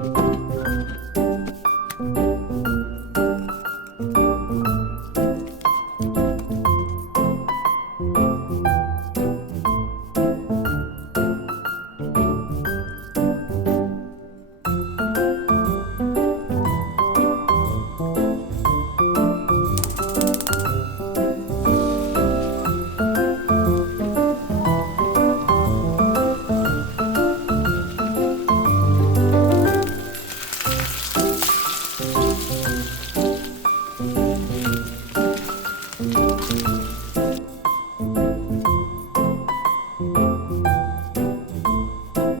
Bye.